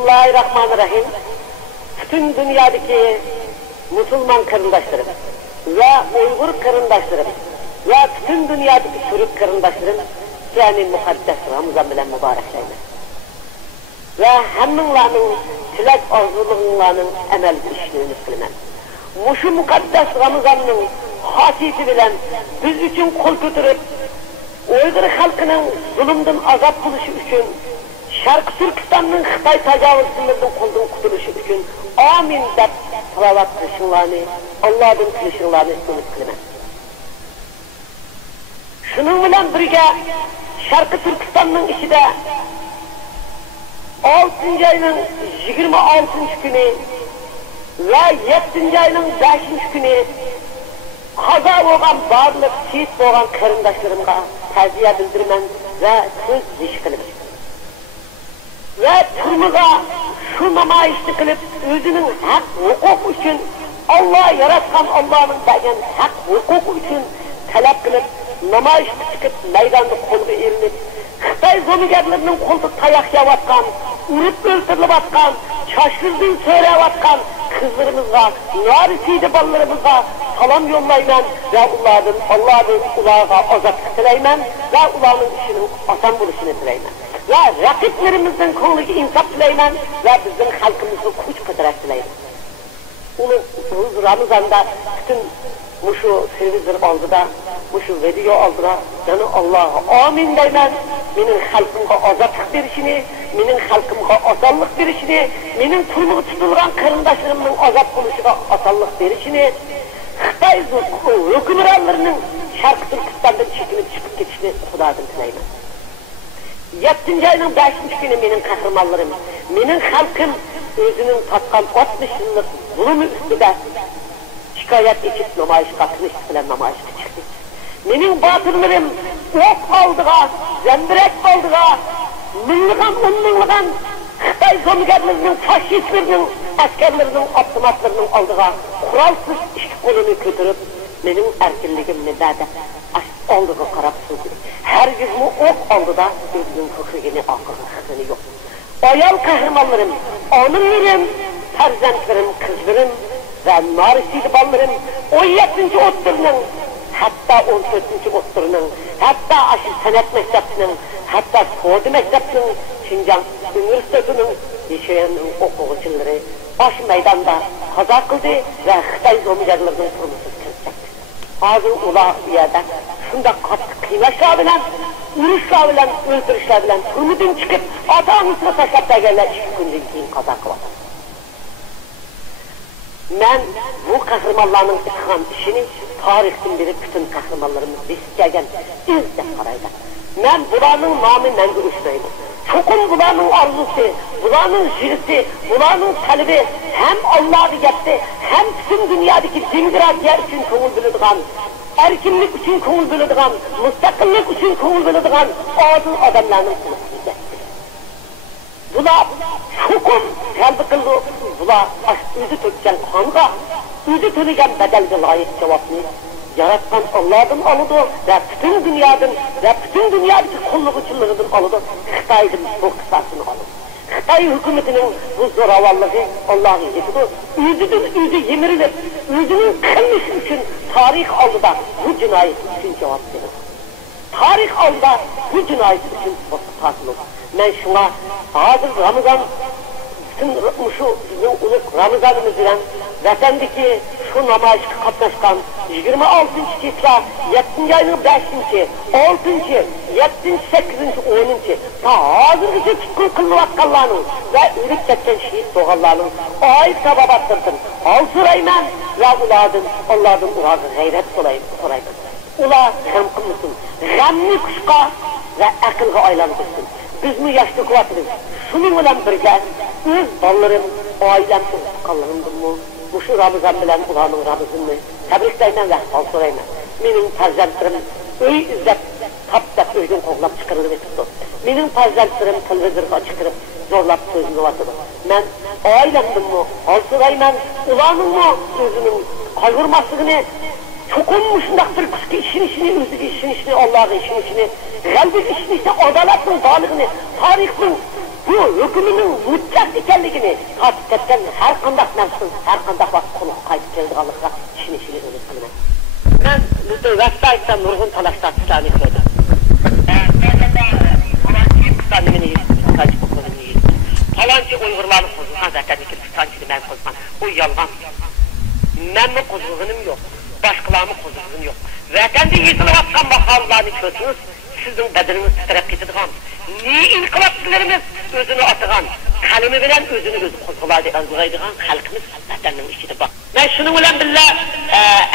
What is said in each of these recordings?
Bismillahirrahmanirrahim. Bütün dünyadaki Müslüman karındaşlarım ve Uygur karındaşlarım ve bütün dünyadaki Türk karındaşlarım yani mukaddes Ramazan bilen mübarekleyin. Ve hemminlarının tilak arzuluğunlarının emel işlerini kılmen. Muşu mukaddes Ramazan'ın hasiyeti bilen biz için kol götürüp Uygur halkının zulümden azap buluşu için Şarkı Türkistan'ın Xitay tacavuzçılarının koldan kutuluşu için amin dep salavat kılışınlarını, Allah'ın kılışınlarını ümit kılmen. Şunun bilen birge Şarkı Türkistan'ın içinde 6. ayının 26. günü ve 7. ayının 5. günü kaza olan bağırlık şehit olan karındaşlarımga taziye bildirmen ve söz iş kılmen. Ve turmuza şu namayişini kılıp özünün hak hukuk için Allah yaratkan Allah'ın bergen hak hukuk için talep kılıp namayişini çıkıp meydanda kolga erinip Xitay zomigerlerinin kolda tayak yavatkan, urup öldürülüp atkan, şaşırdığın söyleyevatkan kızlarımızga, narisiydi ballarımızga salam yollayman ve Allah'ın ulağa azatlık dileymen ve ulağının işinin asan buluşunu dileymen. Ve rakiplerimizden konuyu insaf dileymen ve bizim halkımızın kuş kıdırak dileymen. Onu Ramazan'da bütün muşu televizyon aldıda, muşu video aldıda, yani Allah'a amin deymen, benim halkımga azatlık verişini, benim halkımga asallık verişini, benim turmuğu tutulgan karındaşlarımın azap buluşuga asallık verişini, Xitay hükümranlarının Şarkı Türkistan'dan çekilip çıkıp geçişini Xudadan dileymen. 7. ayının 5. günü benim kahramanlarım, benim halkım özünün tatkan 60 yıllık zulümü üstüde şikayet içip namayiş katılış bilen namayişe çıktı. Benim batırlarım ok aldığa, zemberek aldığa, minliğen Xitay zomigerlerinin, faşistlerinin, askerlerinin, avtomatlarının aldığa kuralsız iş kolunu götürüp benim erkinliğimle de aldığı karab sözü. Her yüzümü ok aldı da özünün fıkhını, akılını yok. Ayal kahramanlarım, anımlarım, terzentlerim, kızlarım ve narisiydi ballarım 17. otturunun, hatta 14. otturunun, hatta aşırı senet mektepsinin, hatta Suudi mektepsinin, Şincan Üniversitesi'nin yaşayanın okuyucuları baş meydanda kaza kıldı ve Xitay zomigerlerinin turmusuz kılacak. Ağzı ulağı bir yerde şunda katı kıymaşlar bilen, ürüşler bilen, öldürüşler bilen ümidin çıkıp atağımızla taşlap da gelirler 2 günden keyin kaza kıladı. Ben bu kahramanların ıtıkan işini tarihten beri bütün kahramanlarımız isteyen izle karaydı. Ben buranın namı mengü üsteydim. Çokum buranın arzusu, buranın jirisi, buranın talebi hem Allah'ı yaptı, hem bütün dünyadaki demokrasiya için koğul bildiğin, erkinlik için koğul bildiğin, müstakillik için koğul bildiğin azın adamlarının kılıçlı. Bula çokum kalbi kıldı, bula özü tökken kanga, özü tölegen bedelge layık cevapını yaratkan Allah'ın alıdı ve bütün dünyadaki kulluk içinlerinin alıdı, Xitay'ın bu kısasını alıdı. Xitay hükümetinin bu zoravallığı Allah'ın yetidir. Özü yemirilip, özünün kılmış için tarih aldı da bu cinayet için cevap verir. Tarih aldı da bu cinayet için tasıl olur. Ben şuna hazır Ramazan, bütün şu bizim uluk Ramazanımız ile vatandaki şu namayışa katlaşkan 26. çiftla 7. ayının 5. 6. 7. 8. 10. ta hazırgıcı tutkun kılvatkallarının ve ürük ketken şehit doğallarının ayıp sabab attırdın. Al surayman ve Allah'ın ulağı gayret sorayım. Ula gam kılmışsın. Gamni kuşka ve akılga aylandırsın. Biz mi yaşlı kıvatırız? Şunun bilen birge, öz ballarım, ailem, kallarımdır mı? Muşu Ramazan bilen ulanın Ramazan'ını tebrikleymen ve hal sorayman. Benim terzentlerim öy izzet, tap öyden koğlap çıkarılır etipti. Benim terzentlerim televizorga çıkarıp zorlap sözünü vatırdı. Ben ailemdir mi? Hal sorayman, ulanın mı? Özünün kaygırmasını çokum şundaq bir kuşki işini, özü işini, Allah'ın işini, kalbi işini, adalatın, bağlığını, tarihin bu hükümünün mutlak ekanligini tatib ketgan har qanday narsa, har qanday vaqt qulluq qaytib keladiganlikka ishonishni umid qilaman. Men Lutay Vaqtaydan nurg'un talashlarni ko'rdim. Falanca Uygurlarını qozulğan zaten Kırgızistançını ben qozulğan. O yalğan. Ben mi qozulğanım yok. Başkalarımı qozulğanım yok. Zaten de yıkılıp atkan mahallarını kötünüz. Sizin bedeniniz titrep getirdiğen. Niye inkılapçılarımız özünü atıgan? Kalemi bilen özünü özü qozgulaydıgan halkımız vatanın içinde bak. Ben şunun bilen billah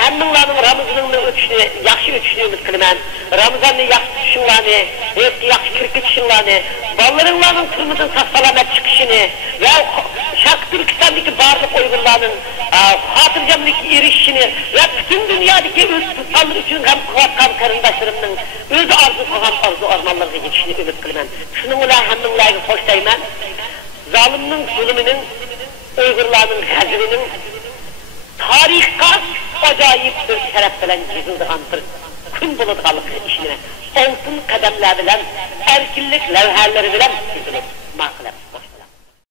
emminlarının Ramazan'ın ötüşünü, yaxşı ötüşünü kılman. Ramazan'ın yaxşı düşünlerini, yaxşı kirki düşünlerini, ballarınlarının kırmızın sağ-salamet çıkışını ve Şarkı Türkistan'daki barlık Uygurlarının hatırcamdaki erişini ve bütün dünyadaki öz tutanlığı için hem kuvvetkan karındaşlarımın öz arzu armanlarına geçişini ümit kılman. Şunun bilen hemminlarını hoşlayman. Zalimnin, zulmünün, Uygurlarının hazırının tarihka acayip bir şeref bilen yazıldıgan bir gün bulutgalık işine, olsun kademler bilen, erkinlik levhaları bilen